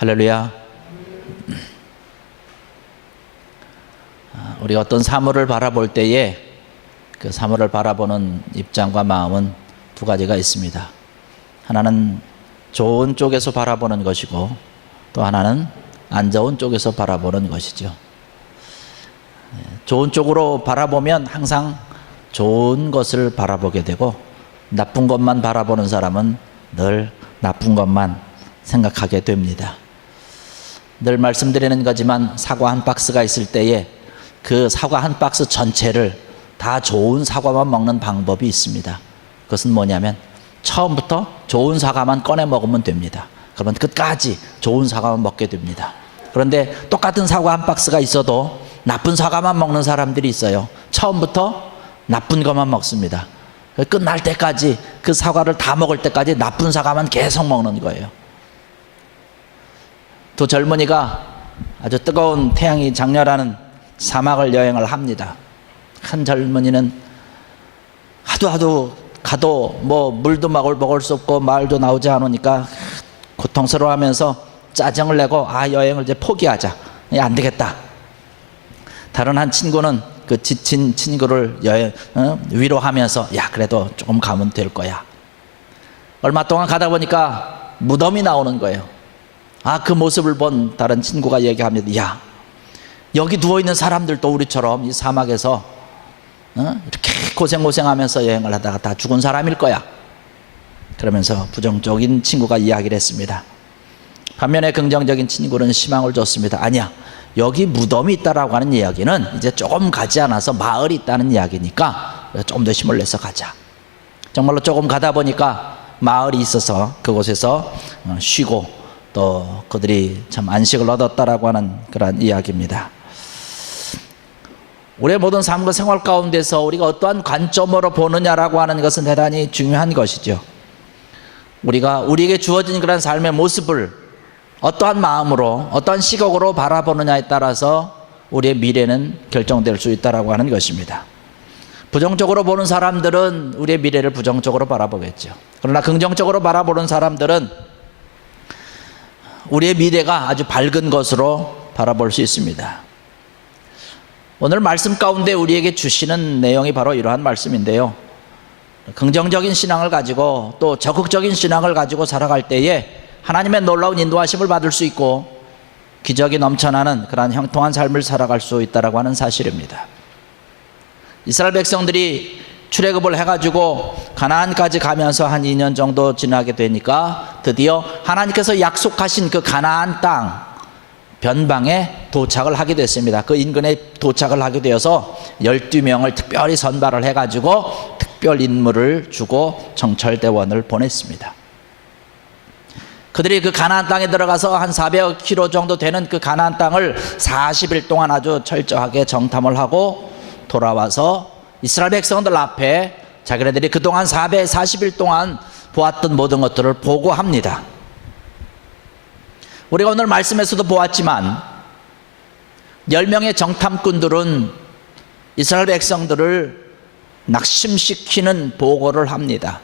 할렐루야. 우리가 어떤 사물을 바라볼 때에 그 사물을 바라보는 입장과 마음은 두 가지가 있습니다. 하나는 좋은 쪽에서 바라보는 것이고 또 하나는 안 좋은 쪽에서 바라보는 것이죠. 좋은 쪽으로 바라보면 항상 좋은 것을 바라보게 되고 나쁜 것만 바라보는 사람은 늘 나쁜 것만 생각하게 됩니다. 늘 말씀드리는 거지만 사과 한 박스가 있을 때에 그 사과 한 박스 전체를 다 좋은 사과만 먹는 방법이 있습니다. 그것은 뭐냐면 처음부터 좋은 사과만 꺼내 먹으면 됩니다. 그러면 끝까지 좋은 사과만 먹게 됩니다. 그런데 똑같은 사과 한 박스가 있어도 나쁜 사과만 먹는 사람들이 있어요. 처음부터 나쁜 것만 먹습니다. 끝날 때까지 그 사과를 다 먹을 때까지 나쁜 사과만 계속 먹는 거예요. 두 젊은이가 아주 뜨거운 태양이 장렬하는 사막을 여행을 합니다. 한 젊은이는 하도 가도 뭐 물도 먹을 수 없고 말도 나오지 않으니까 고통스러워하면서 짜증을 내고 여행을 이제 포기하자, 안 되겠다. 다른 한 친구는 그 지친 친구를 위로하면서 그래도 조금 가면 될 거야. 얼마 동안 가다 보니까 무덤이 나오는 거예요. 그 모습을 본 다른 친구가 얘기합니다. 여기 누워있는 사람들도 우리처럼 이 사막에서 이렇게 고생하면서 여행을 하다가 다 죽은 사람일 거야. 그러면서 부정적인 친구가 이야기를 했습니다. 반면에 긍정적인 친구는 희망을 줬습니다. 아니야, 여기 무덤이 있다라고 하는 이야기는 이제 조금 가지 않아서 마을이 있다는 이야기니까 좀 더 힘을 내서 가자. 정말로 조금 가다 보니까 마을이 있어서 그곳에서 쉬고 또 그들이 참 안식을 얻었다라고 하는 그런 이야기입니다. 우리의 모든 삶과 생활 가운데서 우리가 어떠한 관점으로 보느냐라고 하는 것은 대단히 중요한 것이죠. 우리가 우리에게 주어진 그런 삶의 모습을 어떠한 마음으로 어떠한 시각으로 바라보느냐에 따라서 우리의 미래는 결정될 수 있다라고 하는 것입니다. 부정적으로 보는 사람들은 우리의 미래를 부정적으로 바라보겠죠. 그러나 긍정적으로 바라보는 사람들은 우리의 미래가 아주 밝은 것으로 바라볼 수 있습니다. 오늘 말씀 가운데 우리에게 주시는 내용이 바로 이러한 말씀인데요. 긍정적인 신앙을 가지고 또 적극적인 신앙을 가지고 살아갈 때에 하나님의 놀라운 인도하심을 받을 수 있고 기적이 넘쳐나는 그러한 형통한 삶을 살아갈 수 있다고 하는 사실입니다. 이스라엘 백성들이 출애굽을 해가지고 가나안까지 가면서 한 2년 정도 지나게 되니까 드디어 하나님께서 약속하신 그 가나안 땅 변방에 도착을 하게 됐습니다. 그 인근에 도착을 하게 되어서 12명을 특별히 선발을 해가지고 특별 임무를 주고 정찰대원을 보냈습니다. 그들이 그 가나안 땅에 들어가서 한 400km 정도 되는 그 가나안 땅을 40일 동안 아주 철저하게 정탐을 하고 돌아와서 이스라엘 백성들 앞에 자기네들이 그동안 440일 동안 보았던 모든 것들을 보고합니다. 우리가 오늘 말씀에서도 보았지만 10명의 정탐꾼들은 이스라엘 백성들을 낙심시키는 보고를 합니다.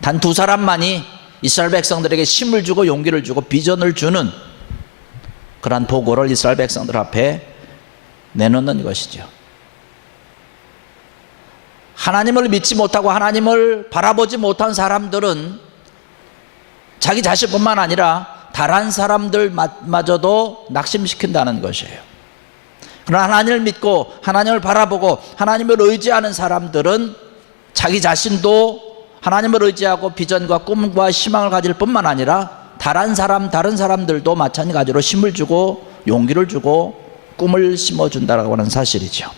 단 두 사람만이 이스라엘 백성들에게 힘을 주고 용기를 주고 비전을 주는 그러한 보고를 이스라엘 백성들 앞에 내놓는 것이죠. 하나님을 믿지 못하고 하나님을 바라보지 못한 사람들은 자기 자신뿐만 아니라 다른 사람들마저도 낙심시킨다는 것이에요. 그러나 하나님을 믿고 하나님을 바라보고 하나님을 의지하는 사람들은 자기 자신도 하나님을 의지하고 비전과 꿈과 희망을 가질 뿐만 아니라 다른 사람들도 마찬가지로 힘을 주고 용기를 주고 꿈을 심어준다고 하는 사실이죠.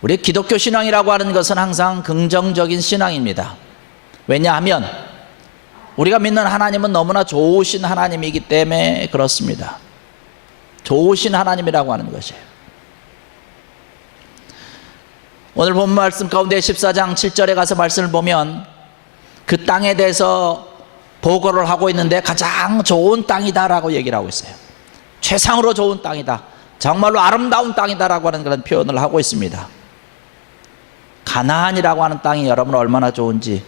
우리 기독교 신앙이라고 하는 것은 항상 긍정적인 신앙입니다. 왜냐하면 우리가 믿는 하나님은 너무나 좋으신 하나님이기 때문에 그렇습니다. 좋으신 하나님이라고 하는 것이에요. 오늘 본 말씀 가운데 14장 7절에 가서 말씀을 보면 그 땅에 대해서 보고를 하고 있는데 가장 좋은 땅이다라고 얘기를 하고 있어요. 최상으로 좋은 땅이다, 정말로 아름다운 땅이다라고 하는 그런 표현을 하고 있습니다. 가나안이라고 하는 땅이 여러분 얼마나 좋은지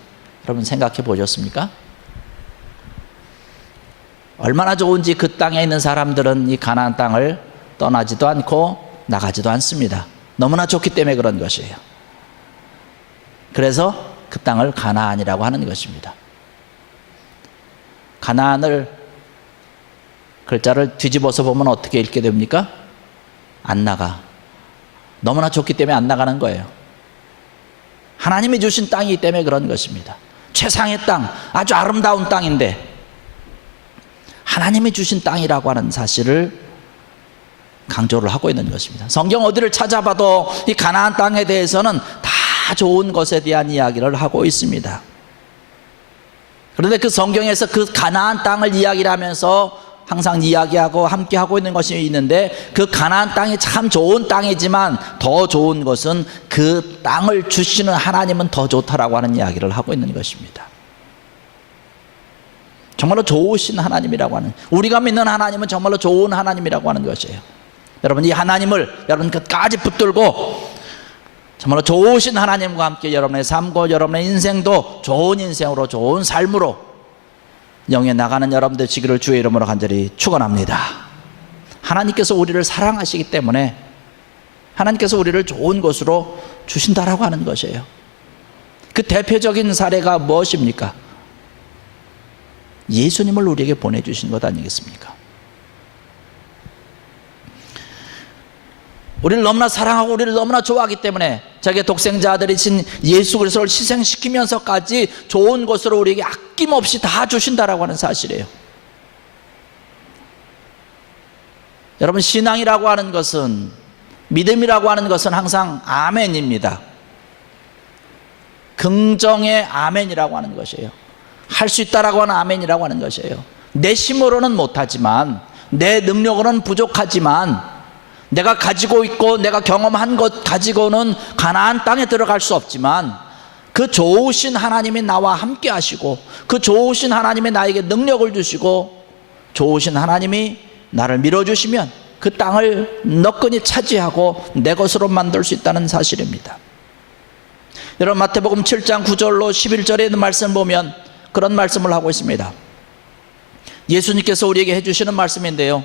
여러분 생각해 보셨습니까? 얼마나 좋은지 그 땅에 있는 사람들은 이 가나안 땅을 떠나지도 않고 나가지도 않습니다. 너무나 좋기 때문에 그런 것이에요. 그래서 그 땅을 가나안이라고 하는 것입니다. 가나안을 글자를 뒤집어서 보면 어떻게 읽게 됩니까? 안 나가. 너무나 좋기 때문에 안 나가는 거예요. 하나님이 주신 땅이기 때문에 그런 것입니다. 최상의 땅, 아주 아름다운 땅인데 하나님이 주신 땅이라고 하는 사실을 강조를 하고 있는 것입니다. 성경 어디를 찾아봐도 이 가나안 땅에 대해서는 다 좋은 것에 대한 이야기를 하고 있습니다. 그런데 그 성경에서 그 가나안 땅을 이야기를 하면서 항상 이야기하고 함께 하고 있는 것이 있는데, 그 가나안 땅이 참 좋은 땅이지만 더 좋은 것은 그 땅을 주시는 하나님은 더 좋다라고 하는 이야기를 하고 있는 것입니다. 정말로 좋으신 하나님이라고 하는, 우리가 믿는 하나님은 정말로 좋은 하나님이라고 하는 것이에요. 여러분, 이 하나님을 여러분 끝까지 붙들고 정말로 좋으신 하나님과 함께 여러분의 삶과 여러분의 인생도 좋은 인생으로, 좋은 삶으로 영에 나가는 여러분 되시기를 주의 이름으로 간절히 축원합니다. 하나님께서 우리를 사랑하시기 때문에 하나님께서 우리를 좋은 곳으로 주신다라고 하는 것이에요. 그 대표적인 사례가 무엇입니까? 예수님을 우리에게 보내주신 것 아니겠습니까? 우리를 너무나 사랑하고 우리를 너무나 좋아하기 때문에 자기의 독생자 아들이신 예수 그리스도를 희생시키면서까지 좋은 것으로 우리에게 아낌없이 다 주신다라고 하는 사실이에요. 여러분, 신앙이라고 하는 것은, 믿음이라고 하는 것은 항상 아멘입니다. 긍정의 아멘이라고 하는 것이에요. 할 수 있다라고 하는 아멘이라고 하는 것이에요. 내 힘으로는 못하지만, 내 능력으로는 부족하지만, 내가 가지고 있고 내가 경험한 것 가지고는 가나안 땅에 들어갈 수 없지만, 그 좋으신 하나님이 나와 함께 하시고, 그 좋으신 하나님이 나에게 능력을 주시고, 좋으신 하나님이 나를 밀어주시면 그 땅을 너끈히 차지하고 내 것으로 만들 수 있다는 사실입니다. 여러분, 마태복음 7장 9절로 11절에 있는 말씀을 보면 그런 말씀을 하고 있습니다. 예수님께서 우리에게 해주시는 말씀인데요,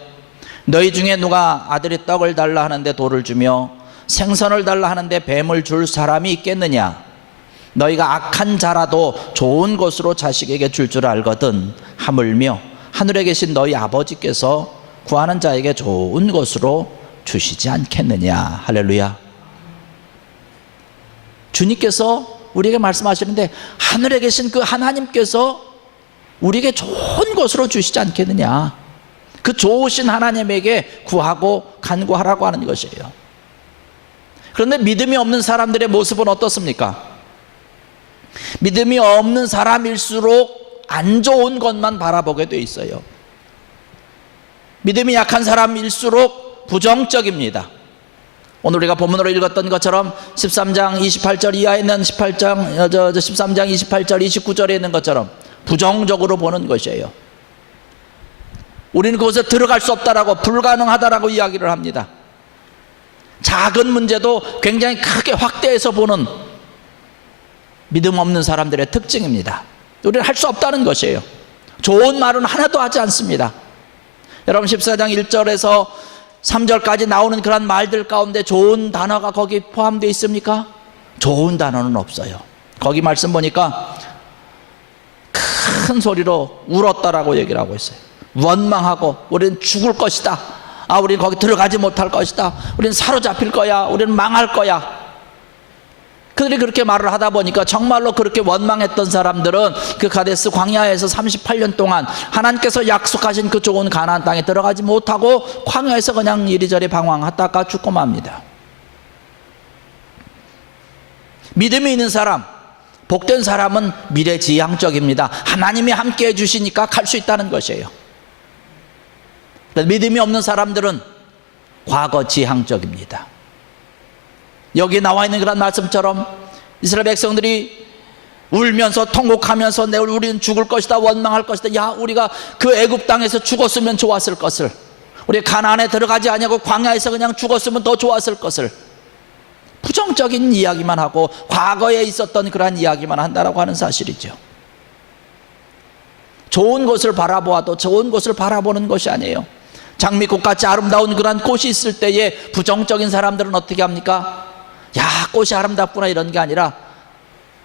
너희 중에 누가 아들이 떡을 달라 하는데 돌을 주며 생선을 달라 하는데 뱀을 줄 사람이 있겠느냐? 너희가 악한 자라도 좋은 것으로 자식에게 줄 알거든 하물며 하늘에 계신 너희 아버지께서 구하는 자에게 좋은 것으로 주시지 않겠느냐. 할렐루야. 주님께서 우리에게 말씀하시는데, 하늘에 계신 그 하나님께서 우리에게 좋은 것으로 주시지 않겠느냐. 그 좋으신 하나님에게 구하고 간구하라고 하는 것이에요. 그런데 믿음이 없는 사람들의 모습은 어떻습니까? 믿음이 없는 사람일수록 안 좋은 것만 바라보게 돼 있어요. 믿음이 약한 사람일수록 부정적입니다. 오늘 우리가 본문으로 읽었던 것처럼 13장 28절 이하에 있는 13장 28절 29절에 있는 것처럼 부정적으로 보는 것이에요. 우리는 그곳에 들어갈 수 없다라고, 불가능하다라고 이야기를 합니다. 작은 문제도 굉장히 크게 확대해서 보는 믿음 없는 사람들의 특징입니다. 우리는 할 수 없다는 것이에요. 좋은 말은 하나도 하지 않습니다. 여러분, 14장 1절에서 3절까지 나오는 그런 말들 가운데 좋은 단어가 거기 포함되어 있습니까? 좋은 단어는 없어요. 거기 말씀 보니까 큰 소리로 울었다라고 얘기를 하고 있어요. 원망하고, 우리는 죽을 것이다, 우리는 거기 들어가지 못할 것이다, 우리는 사로잡힐 거야, 우리는 망할 거야. 그들이 그렇게 말을 하다 보니까 정말로 그렇게 원망했던 사람들은 그 가데스 광야에서 38년 동안 하나님께서 약속하신 그 좋은 가나안 땅에 들어가지 못하고 광야에서 그냥 이리저리 방황하다가 죽고 맙니다. 믿음이 있는 사람, 복된 사람은 미래지향적입니다. 하나님이 함께 해주시니까 갈 수 있다는 것이에요. 믿음이 없는 사람들은 과거지향적입니다. 여기 나와 있는 그런 말씀처럼 이스라엘 백성들이 울면서 통곡하면서 우리는 죽을 것이다, 원망할 것이다, 우리가 그 애굽 땅에서 죽었으면 좋았을 것을, 우리 가나안에 들어가지 아니하고 광야에서 그냥 죽었으면 더 좋았을 것을, 부정적인 이야기만 하고 과거에 있었던 그러한 이야기만 한다라고 하는 사실이죠. 좋은 곳을 바라보아도 좋은 곳을 바라보는 것이 아니에요. 장미꽃같이 아름다운 그런 꽃이 있을 때에 부정적인 사람들은 어떻게 합니까? 야, 꽃이 아름답구나 이런 게 아니라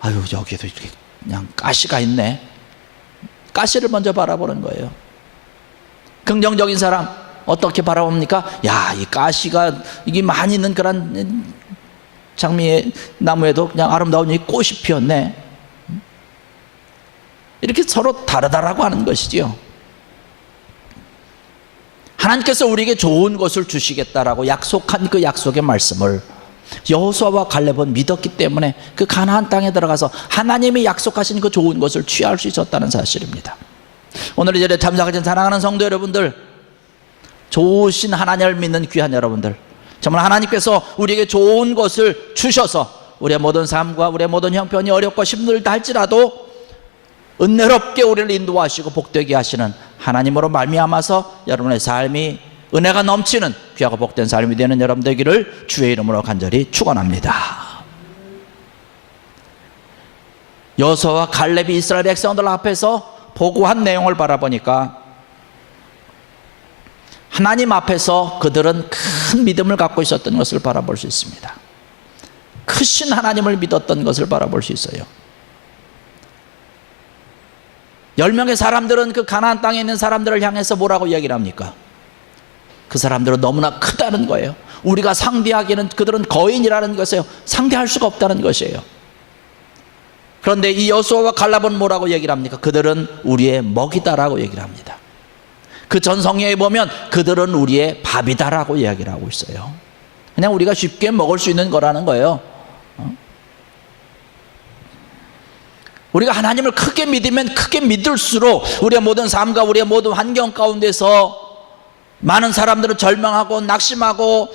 아유, 여기도 이렇게 그냥 가시가 있네. 가시를 먼저 바라보는 거예요. 긍정적인 사람 어떻게 바라봅니까? 야, 이 가시가 이게 많이 있는 그런 장미 나무에도 그냥 아름다운 이 꽃이 피었네. 이렇게 서로 다르다라고 하는 것이지요. 하나님께서 우리에게 좋은 것을 주시겠다라고 약속한 그 약속의 말씀을 여호수아와 갈렙은 믿었기 때문에 그 가나안 땅에 들어가서 하나님이 약속하신 그 좋은 것을 취할 수 있었다는 사실입니다. 오늘 이 자리에 참석하신 사랑하는 성도 여러분들, 좋으신 하나님을 믿는 귀한 여러분들, 정말 하나님께서 우리에게 좋은 것을 주셔서 우리의 모든 삶과 우리의 모든 형편이 어렵고 힘들다 할지라도 은혜롭게 우리를 인도하시고 복되게 하시는 하나님으로 말미암아서 여러분의 삶이 은혜가 넘치는 귀하고 복된 삶이 되는 여러분 되기를 주의 이름으로 간절히 축원합니다. 여호수아와 갈렙이 이스라엘 백성들 앞에서 보고한 내용을 바라보니까 하나님 앞에서 그들은 큰 믿음을 갖고 있었던 것을 바라볼 수 있습니다. 크신 하나님을 믿었던 것을 바라볼 수 있어요. 10명의 사람들은 그 가나안 땅에 있는 사람들을 향해서 뭐라고 이야기를 합니까? 그 사람들은 너무나 크다는 거예요. 우리가 상대하기에는 그들은 거인이라는 것이에요. 상대할 수가 없다는 것이에요. 그런데 이 여호수아와 갈렙은 뭐라고 얘기를 합니까? 그들은 우리의 먹이다라고 얘기를 합니다. 그 전성경에 보면 그들은 우리의 밥이다라고 이야기를 하고 있어요. 그냥 우리가 쉽게 먹을 수 있는 거라는 거예요. 우리가 하나님을 크게 믿으면 크게 믿을수록 우리의 모든 삶과 우리의 모든 환경 가운데서 많은 사람들은 절망하고 낙심하고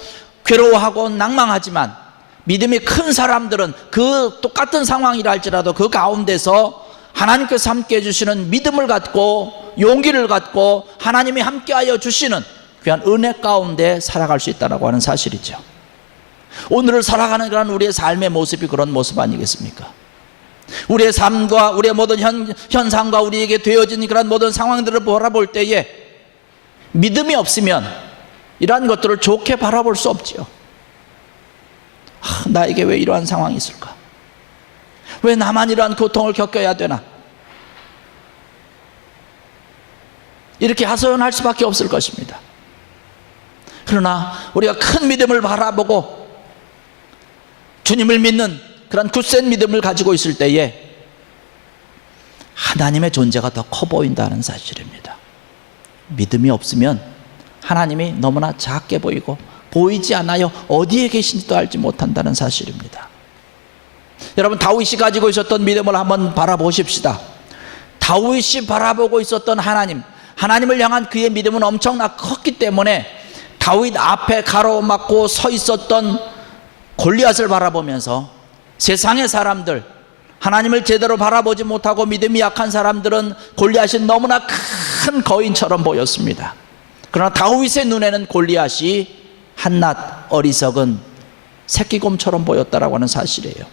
괴로워하고 낭망하지만 믿음이 큰 사람들은 그 똑같은 상황이라 할지라도 그 가운데서 하나님께서 함께 해주시는 믿음을 갖고 용기를 갖고 하나님이 함께하여 주시는 귀한 은혜 가운데 살아갈 수 있다고 하는 사실이죠. 오늘을 살아가는 그런 우리의 삶의 모습이 그런 모습 아니겠습니까? 우리의 삶과 우리의 모든 현상과 우리에게 되어진 그런 모든 상황들을 바라볼 때에 믿음이 없으면 이러한 것들을 좋게 바라볼 수 없지요. 나에게 왜 이러한 상황이 있을까? 왜 나만 이러한 고통을 겪어야 되나? 이렇게 하소연할 수밖에 없을 것입니다. 그러나 우리가 큰 믿음을 바라보고 주님을 믿는 그런 굳센 믿음을 가지고 있을 때에 하나님의 존재가 더 커 보인다는 사실입니다. 믿음이 없으면 하나님이 너무나 작게 보이고 보이지 않아요. 어디에 계신지도 알지 못한다는 사실입니다. 여러분, 다윗이 가지고 있었던 믿음을 한번 바라보십시다. 다윗이 바라보고 있었던 하나님을 향한 그의 믿음은 엄청나 컸기 때문에 다윗 앞에 가로막고 서 있었던 골리앗을 바라보면서 세상의 사람들, 하나님을 제대로 바라보지 못하고 믿음이 약한 사람들은 골리앗이 너무나 큰 거인처럼 보였습니다. 그러나 다윗의 눈에는 골리앗이 한낱 어리석은 새끼곰처럼 보였다라고 하는 사실이에요.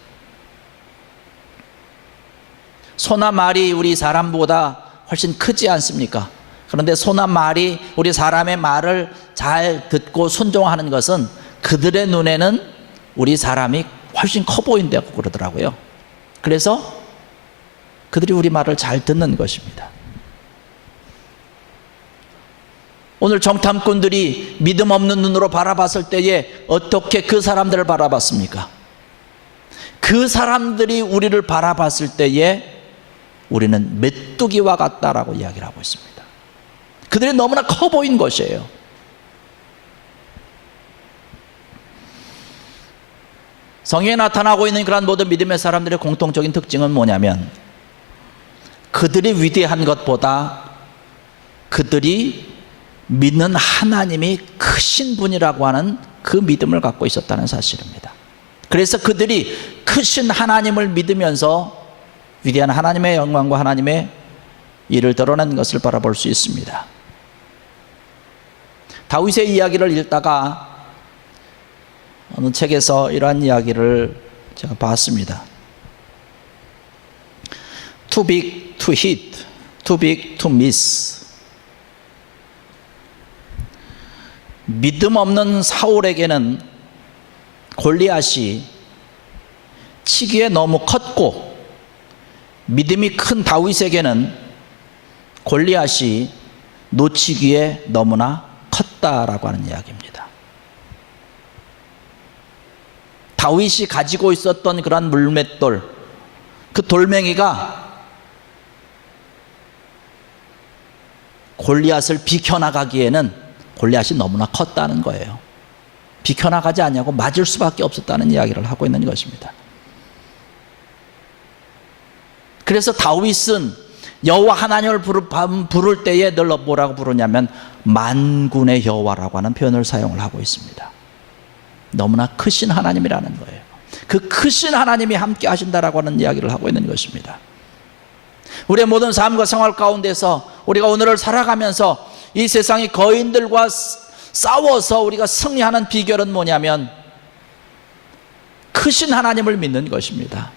소나 말이 우리 사람보다 훨씬 크지 않습니까? 그런데 소나 말이 우리 사람의 말을 잘 듣고 순종하는 것은 그들의 눈에는 우리 사람이 훨씬 커 보인다고 그러더라고요. 그래서 그들이 우리 말을 잘 듣는 것입니다. 오늘 정탐꾼들이 믿음 없는 눈으로 바라봤을 때에 어떻게 그 사람들을 바라봤습니까? 그 사람들이 우리를 바라봤을 때에 우리는 메뚜기와 같다라고 이야기를 하고 있습니다. 그들이 너무나 커 보인 것이에요. 성경에 나타나고 있는 그런 모든 믿음의 사람들의 공통적인 특징은 뭐냐면 그들이 위대한 것보다 그들이 믿는 하나님이 크신 분이라고 하는 그 믿음을 갖고 있었다는 사실입니다. 그래서 그들이 크신 하나님을 믿으면서 위대한 하나님의 영광과 하나님의 일을 드러낸 것을 바라볼 수 있습니다. 다윗의 이야기를 읽다가 어느 책에서 이러한 이야기를 제가 봤습니다. Too big to hit, too big to miss. 믿음 없는 사울에게는 골리앗이 치기에 너무 컸고, 믿음이 큰 다윗에게는 골리앗이 놓치기에 너무나 컸다라고 하는 이야기입니다. 다윗이 가지고 있었던 그러한 물맷돌, 그 돌멩이가 골리앗을 비켜나가기에는 골리앗이 너무나 컸다는 거예요. 비켜나가지 않냐고 맞을 수밖에 없었다는 이야기를 하고 있는 것입니다. 그래서 다윗은 여호와 하나님을 부를 때에 늘 뭐라고 부르냐면 만군의 여호와라고 하는 표현을 사용을 하고 있습니다. 너무나 크신 하나님이라는 거예요. 그 크신 하나님이 함께 하신다라고 하는 이야기를 하고 있는 것입니다. 우리의 모든 삶과 생활 가운데서 우리가 오늘을 살아가면서 이 세상의 거인들과 싸워서 우리가 승리하는 비결은 뭐냐면 크신 하나님을 믿는 것입니다.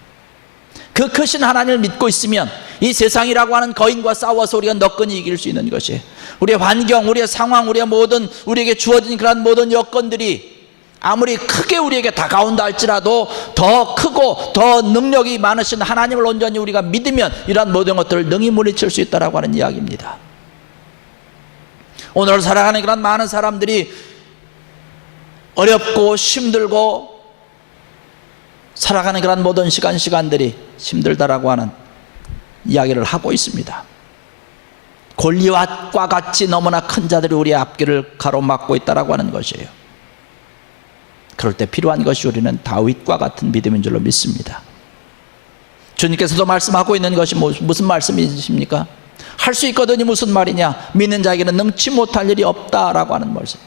그 크신 하나님을 믿고 있으면 이 세상이라고 하는 거인과 싸워서 우리가 너끈히 이길 수 있는 것이, 우리의 환경, 우리의 상황, 우리의 모든 우리에게 주어진 그런 모든 여건들이 아무리 크게 우리에게 다가온다 할지라도 더 크고 더 능력이 많으신 하나님을 온전히 우리가 믿으면 이러한 모든 것들을 능히 물리칠 수 있다라고 하는 이야기입니다. 오늘 살아가는 그런 많은 사람들이 어렵고 힘들고 살아가는 그런 모든 시간들이 힘들다라고 하는 이야기를 하고 있습니다. 골리앗과 같이 너무나 큰 자들이 우리의 앞길을 가로막고 있다라고 하는 것이에요. 그럴 때 필요한 것이 우리는 다윗과 같은 믿음인 줄로 믿습니다. 주님께서도 말씀하고 있는 것이 무슨 말씀이십니까? 할 수 있거든이 무슨 말이냐? 믿는 자에게는 능치 못할 일이 없다라고 하는 말씀.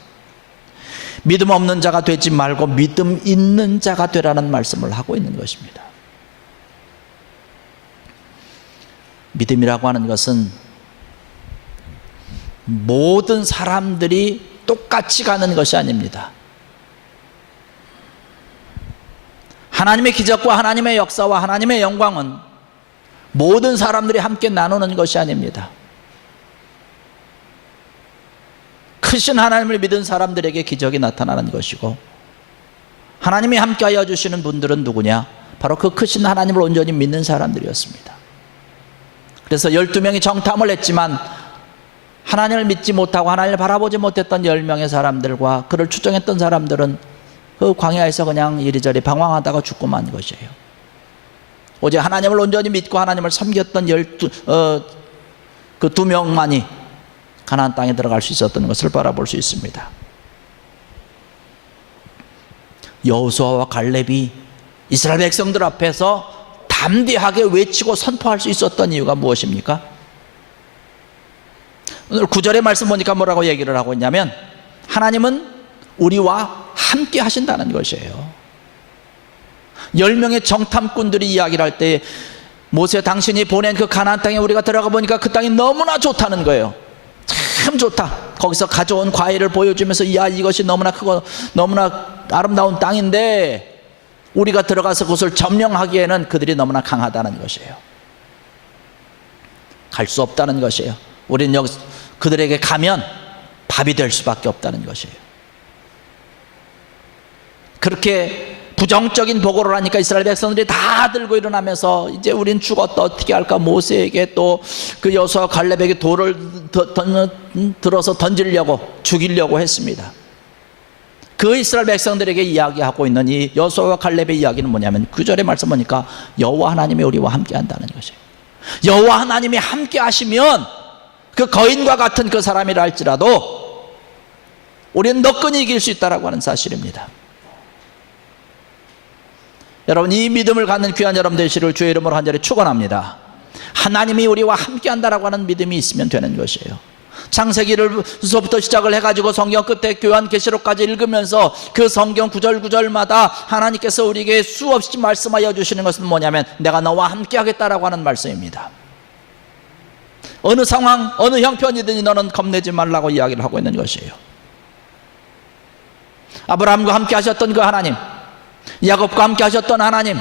믿음 없는 자가 되지 말고 믿음 있는 자가 되라는 말씀을 하고 있는 것입니다. 믿음이라고 하는 것은 모든 사람들이 똑같이 가는 것이 아닙니다. 하나님의 기적과 하나님의 역사와 하나님의 영광은 모든 사람들이 함께 나누는 것이 아닙니다. 크신 하나님을 믿은 사람들에게 기적이 나타나는 것이고, 하나님이 함께하여 주시는 분들은 누구냐? 바로 그 크신 하나님을 온전히 믿는 사람들이었습니다. 그래서 12명이 정탐을 했지만 하나님을 믿지 못하고 하나님을 바라보지 못했던 10명의 사람들과 그를 추종했던 사람들은 그 광야에서 그냥 이리저리 방황하다가 죽고 만 것이에요. 오직 하나님을 온전히 믿고 하나님을 섬겼던 그 2명만이 가나안 땅에 들어갈 수 있었던 것을 바라볼 수 있습니다. 여호수아와 갈렙이 이스라엘 백성들 앞에서 담대하게 외치고 선포할 수 있었던 이유가 무엇입니까? 오늘 9절의 말씀 보니까 뭐라고 얘기를 하고 있냐면 하나님은 우리와 함께 하신다는 것이에요. 10명의 정탐꾼들이 이야기를 할 때 모세 당신이 보낸 그 가나안 땅에 우리가 들어가 보니까 그 땅이 너무나 좋다는 거예요. 참 좋다. 거기서 가져온 과일을 보여주면서 야, 이것이 너무나 크고 너무나 아름다운 땅인데 우리가 들어가서 그것을 점령하기에는 그들이 너무나 강하다는 것이에요. 갈 수 없다는 것이에요. 우리는 여기 그들에게 가면 밥이 될 수밖에 없다는 것이에요. 그렇게 부정적인 보고를 하니까 이스라엘 백성들이 다 들고 일어나면서 이제 우린 죽었다 어떻게 할까, 모세에게 또 그 여호수아 갈렙에게 돌을 들어서 던지려고 죽이려고 했습니다. 그 이스라엘 백성들에게 이야기하고 있는 이 여호수아와 갈렙의 이야기는 뭐냐면 9절의 말씀 보니까 여호와 하나님이 우리와 함께 한다는 것이에요. 여호와 하나님이 함께 하시면 그 거인과 같은 그 사람이라 할지라도 우리는 너끈히 이길 수 있다라고 하는 사실입니다. 여러분, 이 믿음을 갖는 귀한 여러분 되시기를 주의 이름으로 간절히 축원합니다. 하나님이 우리와 함께 한다라고 하는 믿음이 있으면 되는 것이에요. 창세기를서부터 시작을 해가지고 성경 끝에 요한계시록까지 읽으면서 그 성경 구절마다 하나님께서 우리에게 수없이 말씀하여 주시는 것은 뭐냐면 내가 너와 함께 하겠다라고 하는 말씀입니다. 어느 상황, 어느 형편이든지 너는 겁내지 말라고 이야기를 하고 있는 것이에요. 아브라함과 함께 하셨던 그 하나님, 야곱과 함께 하셨던 하나님,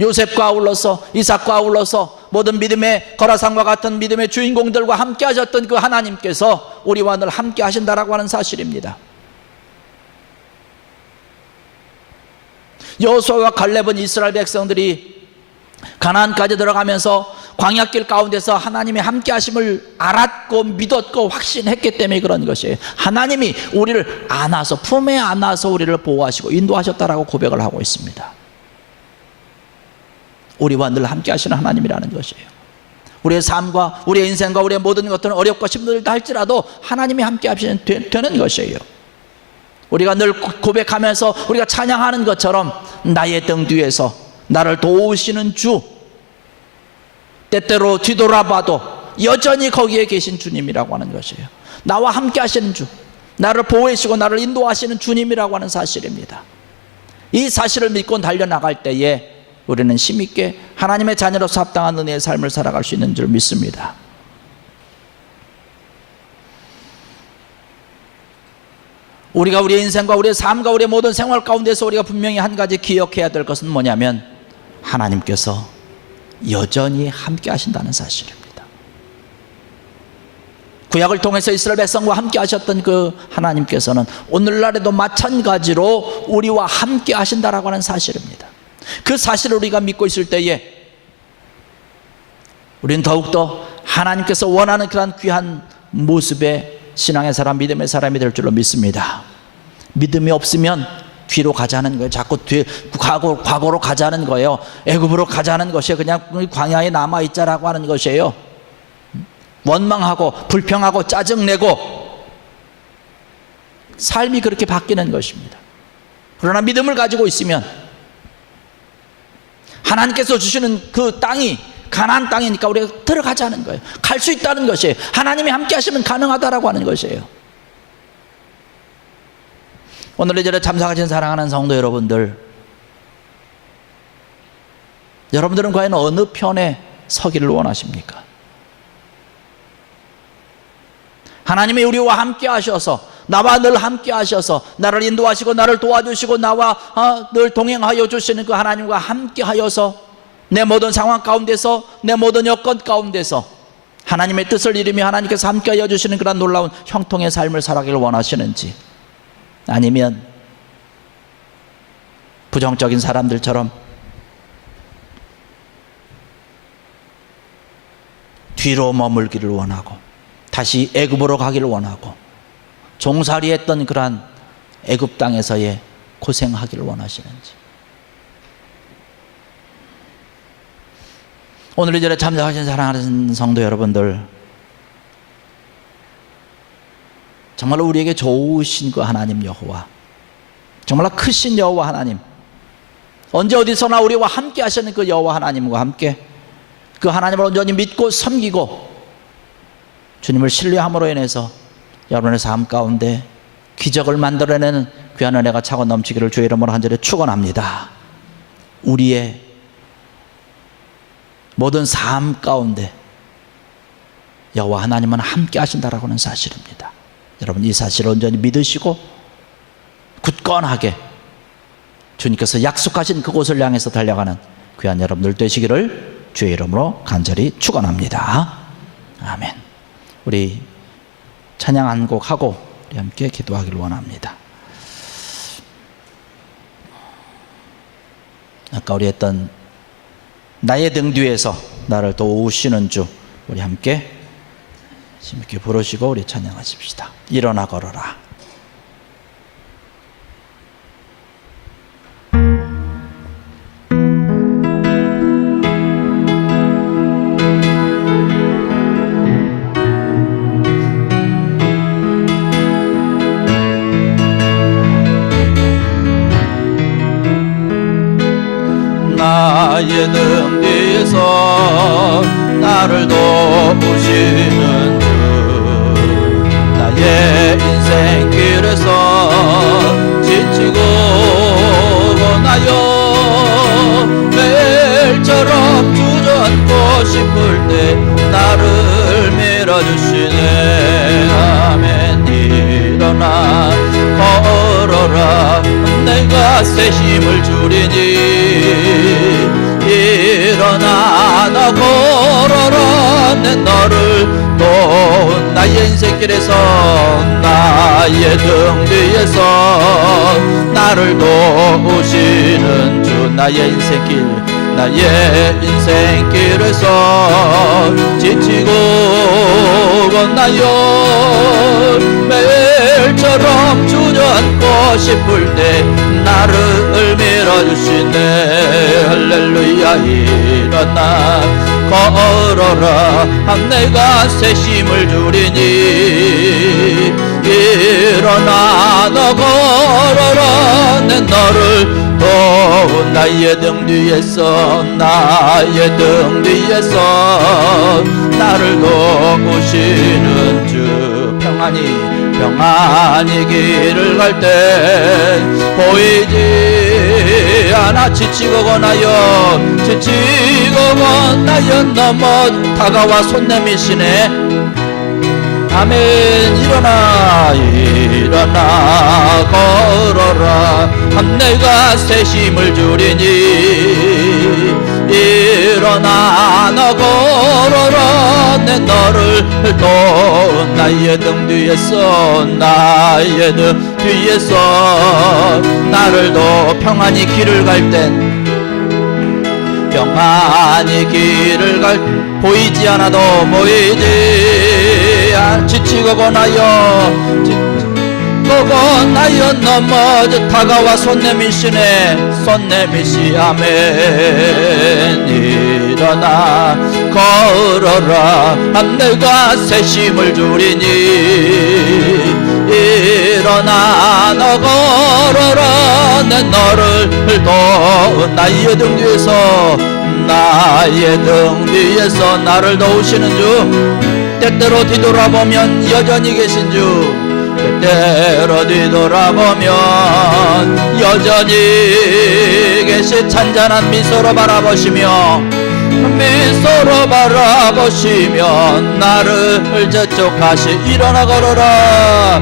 요셉과 아울러서, 이삭과 아울러서 모든 믿음의 거라상과 같은 믿음의 주인공들과 함께 하셨던 그 하나님께서 우리와 늘 함께 하신다라고 하는 사실입니다. 여호수아와 갈렙은 이스라엘 백성들이 가나안까지 들어가면서 광야길 가운데서 하나님의 함께 하심을 알았고 믿었고 확신했기 때문에 그런 것이에요. 하나님이 우리를 안아서, 품에 안아서 우리를 보호하시고 인도하셨다라고 고백을 하고 있습니다. 우리와 늘 함께 하시는 하나님이라는 것이에요. 우리의 삶과 우리의 인생과 우리의 모든 것들은 어렵고 힘들다 할지라도 하나님이 함께 하시는 되는 것이에요. 우리가 늘 고백하면서 우리가 찬양하는 것처럼 나의 등 뒤에서 나를 도우시는 주, 때때로 뒤돌아봐도 여전히 거기에 계신 주님이라고 하는 것이에요. 나와 함께 하시는 주, 나를 보호하시고 나를 인도하시는 주님이라고 하는 사실입니다. 이 사실을 믿고 달려나갈 때에 우리는 힘있게 하나님의 자녀로서 합당한 은혜의 삶을 살아갈 수 있는 줄 믿습니다. 우리가 우리의 인생과 우리의 삶과 우리의 모든 생활 가운데서 우리가 분명히 한 가지 기억해야 될 것은 뭐냐면 하나님께서 여전히 함께 하신다는 사실입니다. 구약을 통해서 이스라엘 백성과 함께 하셨던 그 하나님께서는 오늘날에도 마찬가지로 우리와 함께 하신다라고 하는 사실입니다. 그 사실을 우리가 믿고 있을 때에 우리는 더욱더 하나님께서 원하는 그런 귀한 모습의 신앙의 사람, 믿음의 사람이 될 줄로 믿습니다. 믿음이 없으면 뒤로 가자는 거예요. 자꾸 과거로 가자는 거예요. 애굽으로 가자는 것이에요. 그냥 광야에 남아있자라고 하는 것이에요. 원망하고 불평하고 짜증내고 삶이 그렇게 바뀌는 것입니다. 그러나 믿음을 가지고 있으면 하나님께서 주시는 그 땅이 가나안 땅이니까 우리가 들어가자는 거예요. 갈 수 있다는 것이에요. 하나님이 함께 하시면 가능하다라고 하는 것이에요. 오늘 이 자리에 참석하신 사랑하는 성도 여러분들, 여러분들은 과연 어느 편에 서기를 원하십니까? 하나님이 우리와 함께 하셔서, 나와 늘 함께 하셔서 나를 인도하시고 나를 도와주시고 나와 늘 동행하여 주시는 그 하나님과 함께 하여서 내 모든 상황 가운데서, 내 모든 여건 가운데서 하나님의 뜻을 이루며 하나님께서 함께 하여 주시는 그런 놀라운 형통의 삶을 살아가기를 원하시는지, 아니면 부정적인 사람들처럼 뒤로 머물기를 원하고 다시 애굽으로 가기를 원하고 종살이했던 그러한 애굽 땅에서의 고생하기를 원하시는지. 오늘 이 자리에 참석하신 사랑하는 성도 여러분들, 정말로 우리에게 좋으신 그 하나님 여호와, 정말로 크신 여호와 하나님, 언제 어디서나 우리와 함께 하시는 그 여호와 하나님과 함께 그 하나님을 온전히 믿고 섬기고 주님을 신뢰함으로 인해서 여러분의 삶 가운데 기적을 만들어내는 귀한 은혜가 차고 넘치기를 주의 이름으로 간절히 축원합니다. 우리의 모든 삶 가운데 여호와 하나님은 함께 하신다라고 하는 사실입니다. 여러분, 이 사실을 온전히 믿으시고 굳건하게 주님께서 약속하신 그곳을 향해서 달려가는 귀한 여러분들 되시기를 주의 이름으로 간절히 축원합니다. 아멘. 우리 찬양 한 곡 하고 우리 함께 기도하기를 원합니다. 아까 우리 했던 나의 등 뒤에서 나를 도우시는 주, 우리 함께 힘있게 부르시고 우리 찬양하십시다. 일어나 걸어라. 나의 등 뒤에서 나를 도우시는 주, 나의 인생길에서 지치고 원하여 매일처럼 주저앉고 싶을 때 나를 밀어주시네. 아멘. 일어나 걸어라, 내가 새 힘을 주리니. 일어나 너 걸어라 내 너를 도운 나의 인생길에서 나의 등 뒤에서 나를 도우시는 주 나의 인생길 나의 인생길에서 지치고 건나요 매일처럼 주저앉고 싶을 때 나를 밀어주시네 할렐루야 일어나 걸어라 내가 새 힘을 주리니 일어나 너 걸어라 내 너를 도운 나의 등 뒤에서 나의 등 뒤에서 나를 도우시는 주 평안히 길을 갈 때 보이지 않아 지치고 건하여 넘어 다가와 손 내미시네 아멘 일어나 걸어라 내가 새 힘을 주리니 일어나 너 걸어라 내 너를 도운 나의 등 뒤에서 나를 도 평안히 길을 갈 땐 보이지 않아도 보이지 지치고 건하여 넘어져 다가와 손 내미시 아멘 일어나 걸어라 내가 새 힘을 주리니 일어나 너 걸어라 내 너를 도운 나의 등 뒤에서 나를 도우시는 주 때때로 뒤돌아보면 여전히 계신 주 때때로 뒤돌아보면 여전히 계신 찬잔한 미소로 바라보시며 나를 저쪽하시 일어나 걸어라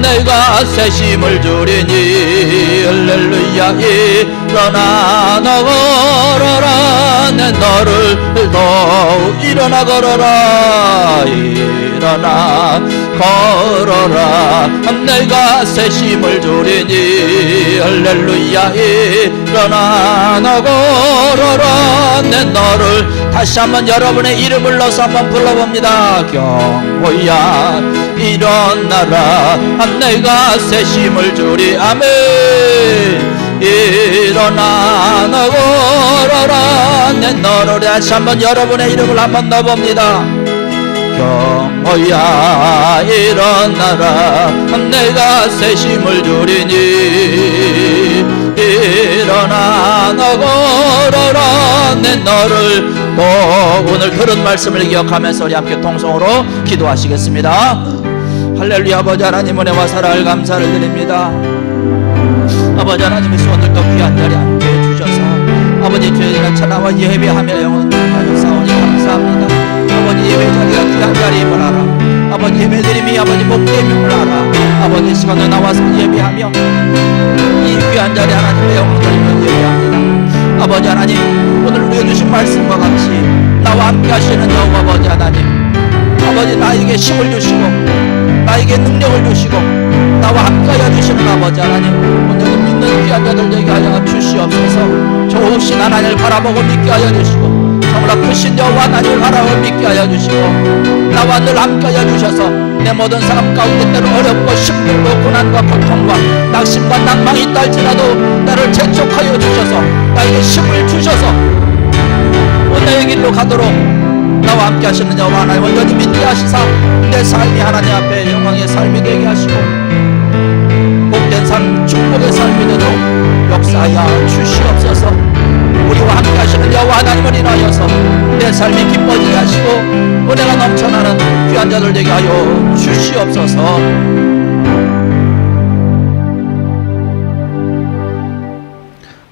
내가 새 힘을 주리니 할렐루야 일어나 너 걸어라 내 너를 도우 일어나 걸어라 내가 새 힘을 주리니 할렐루야 일어나 너 걸어라 내 너를 다시 한번 여러분의 이름 불러서 한번 불러봅니다 경호야 일어나라 내가 새 힘을 주리 아멘 일어나 너 걸어라 내 너를 다시 한번 여러분의 이름을 한번 넣어봅니다 경호야 일어나라 내가 새 힘을 주리니 일어나 너 걸어라 내 너를 오늘 들은 말씀을 기억하면서 우리 함께 통성으로 기도하시겠습니다. 할렐루야. 아버지 하나님 은혜와 사랑을 감사를 드립니다. 아버지 하나님의 오늘도 귀한 자리 함께 해주셔서 아버지 주의 찬양과 예배하며 영원히 싸우니 감사합니다. 아버지 예배 자리가 귀한 자리임을 알아 아버지 예배드림이 아버지 복되임을 알아 아버지 시간에 나와서 예배하며 이 귀한 자리 하나님의 영광을 드리며 예배합니다. 아버지 하나님 오늘 우리가 주신 말씀과 같이 나와 함께 하시는 여호와 아버지 하나님 아버지 나에게 힘을 주시고 나에게 능력을 주시고 나와 함께하여 주시는 아버지 하나님 오늘 믿는 귀한 자들 되게 하여 주시옵소서. 좋으신 하나님을 바라보고 믿게 하여 주시고 정말 크신 여호와 하나님을 바라보고 믿게 하여 주시고 나와 늘 함께하여 주셔서 내 모든 삶 가운데 때로 어렵고 힘들고 고난과 고통과 낙심과 낭망이 있다 할지라도 나를 재촉하여 주셔서 나에게 힘을 주셔서 오늘의 길로 가도록 나와 함께 하시는 여호와 하나님 온전히 믿게 하시사 내 삶이 하나님 앞에 영광의 삶이 되게 하시고 복된 삶 축복의 삶이 되도록 역사하여 주시옵소서. 우리와 함께 하시는 여호와 하나님을 인하여서 내 삶이 기뻐지게 하시고 은혜가 넘쳐나는 귀한 자들 되게 하여 주시옵소서.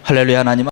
할렐루야. 하나님